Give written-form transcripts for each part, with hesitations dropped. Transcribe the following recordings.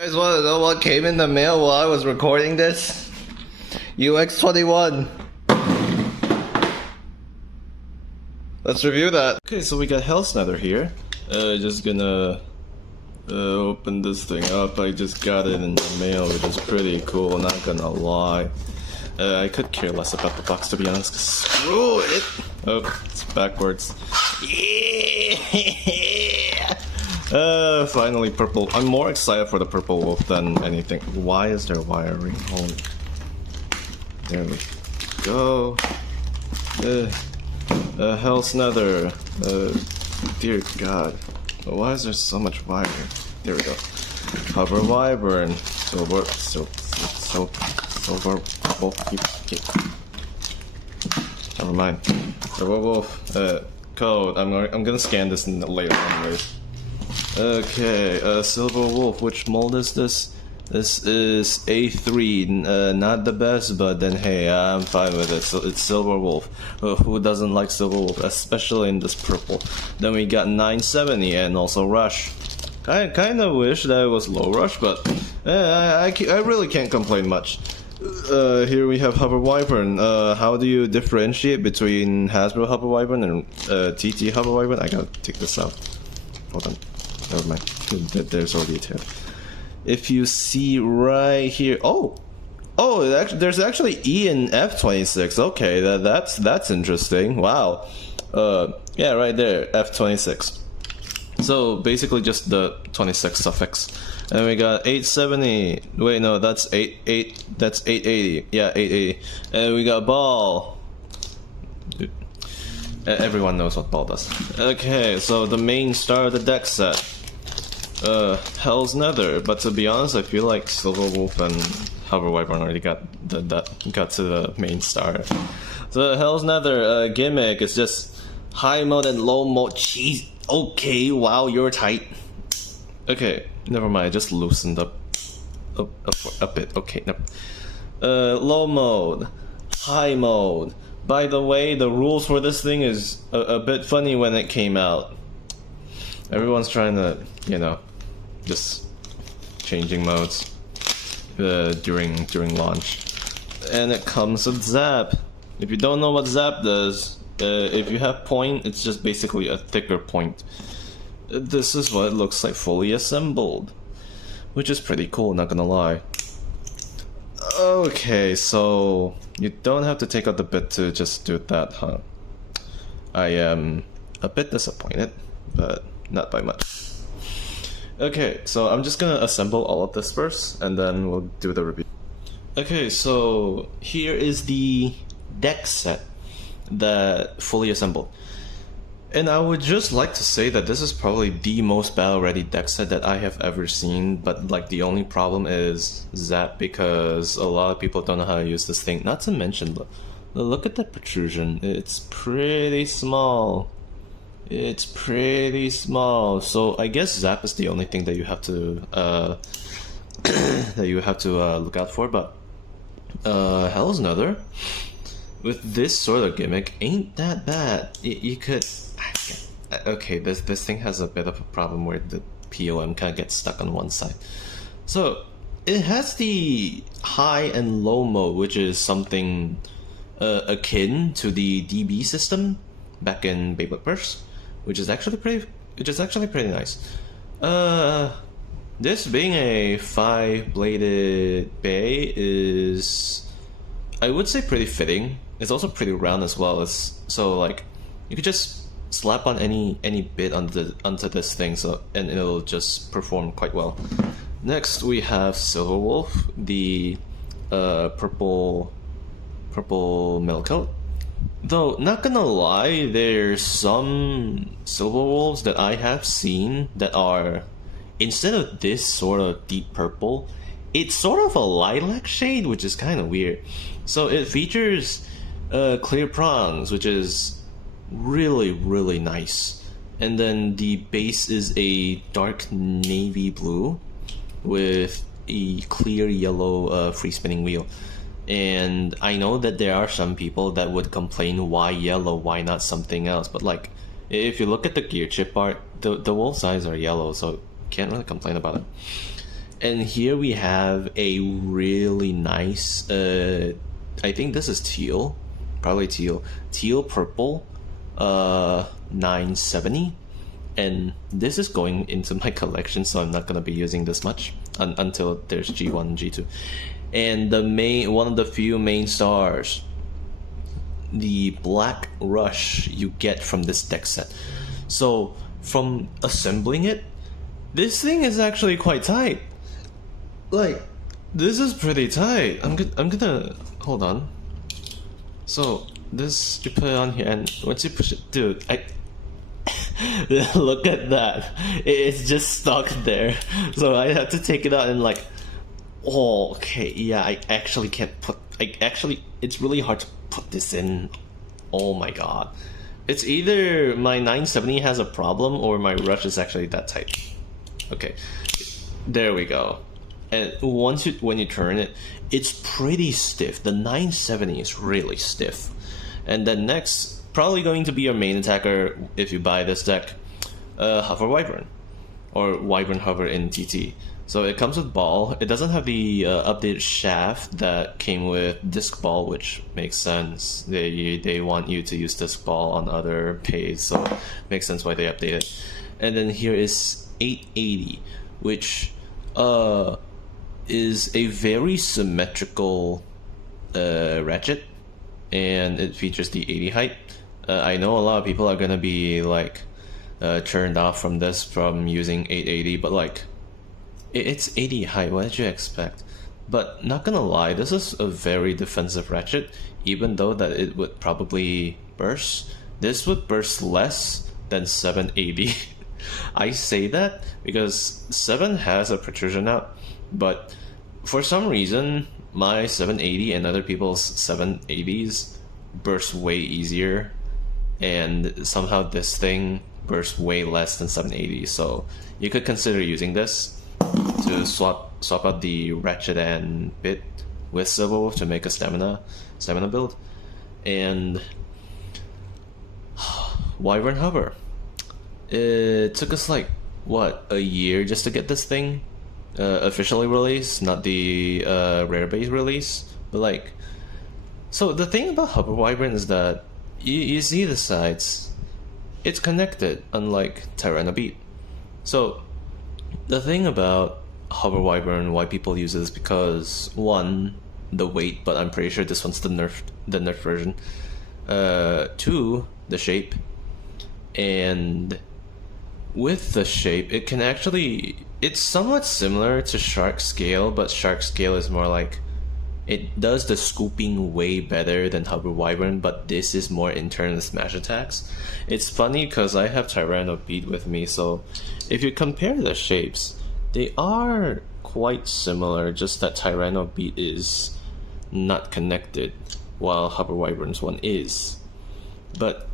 You guys want to know what came in the mail while I was recording this? UX-21. Let's review that. Okay, so we got HELLS NETHER here. Just gonna open this thing up. I just got it in the mail, which is pretty cool, not gonna lie. I could care less about the box, to be honest, 'cause screw it! Oh, it's backwards. Yeah! Finally purple. I'm more excited for the purple wolf than anything. Why is there wiring? Holy. There we go. HELLS NETHER. Dear God. Why is there so much wiring? There we go. Hover Wyvern. Silver wolf. Never mind. Silver wolf. Code. I'm gonna scan this later anyways. Okay, Silver Wolf, which mold is this? This is A3, not the best, but then hey, I'm fine with it. So it's Silver Wolf. Who doesn't like Silver Wolf, especially in this purple? Then we got 970 and also Rush. I kind of wish that it was low Rush, but I really can't complain much. Here we have Hover Wyvern. How do you differentiate between Hasbro Hover Wyvern and TT Hover Wyvern? I gotta take this out. Hold on. Never mind. There's already a tab. If you see right here, there's actually E and F26. Okay, that's interesting. Wow. Yeah, right there, F26. So basically just the 26 suffix. And we got 870. Wait, no, that's 880. Yeah, 880. And we got ball. Dude. Everyone knows what ball does. Okay, so the main star of the deck set. HELLS NETHER, but to be honest, I feel like Silver Wolf and Hover Wyvern already got to the main star. So HELLS NETHer gimmick is just high mode and low mode. Jeez, okay, wow, you're tight. Okay, never mind, I just loosened up a bit. Okay, never. Low mode, high mode. By the way, the rules for this thing is a bit funny when it came out. Everyone's trying to, you know, just changing modes during launch, and it comes with Zap. If you don't know what Zap does, if you have point, it's just basically a thicker point. This is what it looks like fully assembled, which is pretty cool, not gonna lie. Okay, so you don't have to take out the bit to just do that, huh? I am a bit disappointed, but not by much. Okay, so I'm just gonna assemble all of this first, and then we'll do the review. Okay, so here is the deck set that fully assembled. And I would just like to say that this is probably the most battle-ready deck set that I have ever seen, but like the only problem is Zap, because a lot of people don't know how to use this thing. Not to mention, look at that protrusion, it's pretty small. It's pretty small, so I guess Zap is the only thing that you have to look out for. But HELLS NETHER with this sort of gimmick ain't that bad. You could, okay, this thing has a bit of a problem where the POM kind of gets stuck on one side. So it has the high and low mode, which is something akin to the DB system back in Beyblade Burst, which is actually pretty nice. This being a 5-bladed bay is, I would say, pretty fitting. It's also pretty round as well, so like you could just slap on any bit onto this thing, and it'll just perform quite well. Next we have Silver Wolf, the purple metal coat. Though, not gonna lie, there's some Silver Wolves that I have seen that are, instead of this sort of deep purple, it's sort of a lilac shade, which is kind of weird. So it features clear prongs, which is really nice. And then the base is a dark navy blue with a clear yellow free spinning wheel. And I know that there are some people that would complain, why yellow, why not something else? But like, if you look at the gear chip art, the wolf's eyes are yellow, so can't really complain about it. And here we have a really nice, I think this is teal, probably teal purple, 970. And this is going into my collection, so I'm not gonna be using this much until there's G1 and G2. And one of the few main stars, the Black Rush you get from this deck set. So from assembling it, this thing is actually quite tight. Like, this is pretty tight. I'm gonna hold on. So this, you put it on here, and once you push it, dude, look at that. It's just stuck there. So I have to take it out and like, oh, okay, yeah, I actually can't put. It's really hard to put this in. Oh my god. It's either my 970 has a problem or my rush is actually that tight. Okay, there we go. And when you turn it, it's pretty stiff. The 970 is really stiff. And then next, probably going to be your main attacker if you buy this deck, Hover Wyvern, or Wyvern Hover in TT. So it comes with ball. It doesn't have the updated shaft that came with disc ball, which makes sense. They want you to use disc ball on other pays, so it makes sense why they update it. And then here is 880, which is a very symmetrical ratchet, and it features the 80 height. I know a lot of people are gonna be like turned off from this from using 880, but like it's 80 height. What did you expect? But not gonna lie, this is a very defensive ratchet. Even though that it would probably burst, this would burst less than 780. I say that because 7 has a protrusion out, but for some reason my 780 and other people's 780s burst way easier, and somehow this thing bursts way less than 780. So you could consider using this to swap out the ratchet and bit with Silver Wolf to make a stamina build. And Wyvern Hover. It took us like what, a year just to get this thing officially released, not the rare base release. But like, so the thing about Hover Wyvern is that you see the sides, it's connected, unlike Tyrannobeat. So the thing about Hover Wyvern, why people use it, is because one, the weight, but I'm pretty sure this one's the nerf version. Two, the shape. And with the shape, it can actually, it's somewhat similar to Shark Scale, but Shark Scale is more like, it does the scooping way better than Hover Wyvern, but this is more internal smash attacks. It's funny because I have Tyrannobeat with me, so if you compare the shapes, they are quite similar, just that Tyrannobeat is not connected, while Hover Wyvern's one is. But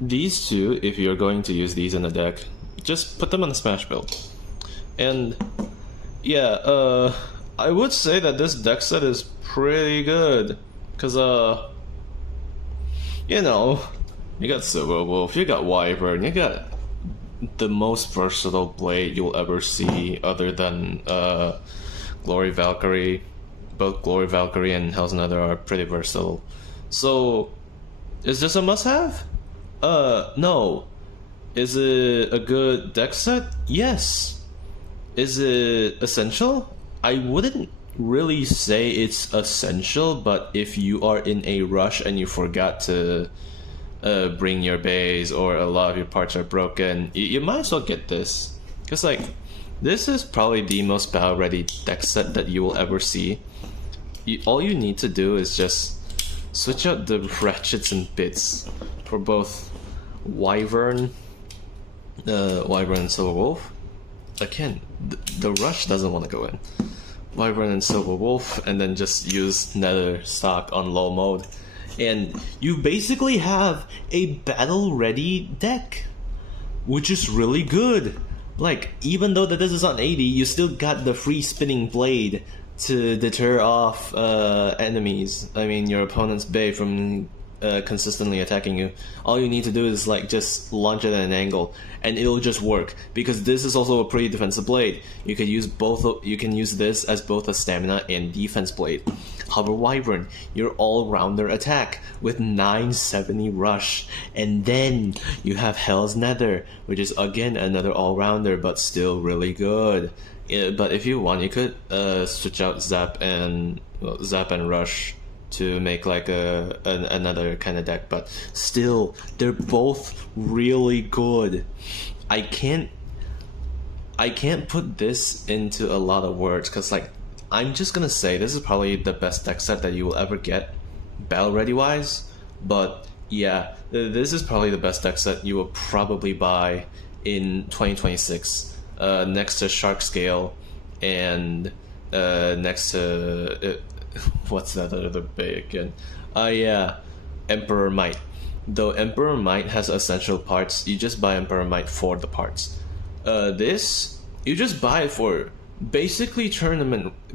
these two, if you're going to use these in a deck, just put them on a smash build. And yeah, I would say that this deck set is pretty good, because you know, you got Silver Wolf, you got Wyvern, you got the most versatile blade you'll ever see other than Glory Valkyrie. Both Glory Valkyrie and HELLS NETHER are pretty versatile. So is this a must-have? No. Is it a good deck set? Yes. Is it essential? I wouldn't really say it's essential, but if you are in a rush and you forgot to bring your base, or a lot of your parts are broken, you might as well get this. Because like, this is probably the most battle ready deck set that you will ever see. All you need to do is just switch out the ratchets and bits for both Wyvern and Silver Wolf. Again, the rush doesn't want to go in. Wyvern and Silver Wolf, and then just use Nether stock on low mode, and you basically have a battle ready deck, which is really good. Like, even though that this is on 80, you still got the free spinning blade to deter off enemies. I mean, your opponent's Bay from consistently attacking you, all you need to do is like just launch it at an angle, and it'll just work. Because this is also a pretty defensive blade. You can use both. You can use this as both a stamina and defense blade. Hover Wyvern, your all-rounder attack with 970 rush, and then you have Hell's Nether, which is again another all-rounder, but still really good. But if you want, you could switch out Zap and Rush to make like another kind of deck, but still, they're both really good. I can't put this into a lot of words, because like, I'm just gonna say this is probably the best deck set that you will ever get, battle ready wise. But yeah, this is probably the best deck set you will probably buy in 2026, next to Shark Scale and next to what's that other big again? Yeah, Emperor Might. Though Emperor Might has essential parts, you just buy Emperor Might for the parts. This, you just buy it for basically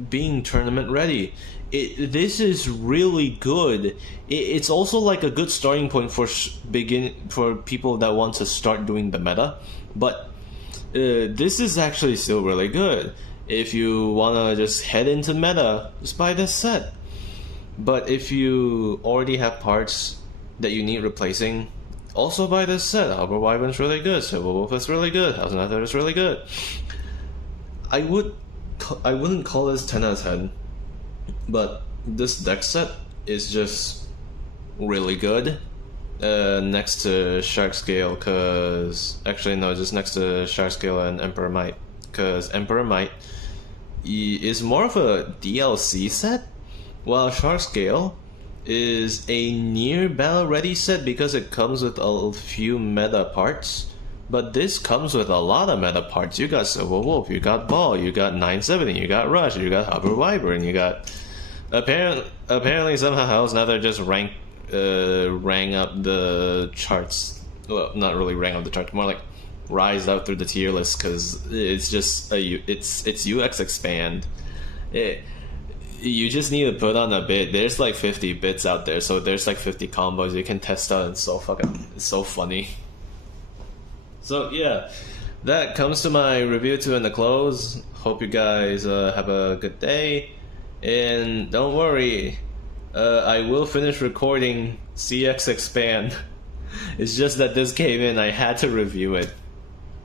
being tournament ready. This is really good. It's also like a good starting point for people that want to start doing the meta. But this is actually still really good. If you wanna just head into meta, just buy this set. But if you already have parts that you need replacing, also buy this set. Hover Wyvern's really good. Silver Wolf is really good. HELLS NETHER is really good. I wouldn't call this 10 out of 10, but this deck set is just really good. Next to Shark Scale, just next to Shark Scale and Emperor Might, because Emperor Might is more of a DLC set, while Shark Scale is a near battle ready set because it comes with a few meta parts. But this comes with a lot of meta parts. You got Silver Wolf, you got Ball, you got 970, you got Rush, you got Hover Wyvern, you got... Apparently somehow HELLS NETHER just rang up the charts. Well, not really rang up the charts, more like rise out through the tier list, because it's just it's UX expand. You just need to put on a bit. There's like 50 bits out there, so there's like 50 combos you can test out, and it's so funny. So yeah, that comes to my review to in the close. Hope you guys have a good day, and don't worry, I will finish recording CX Expand. It's just that this came in, I had to review it.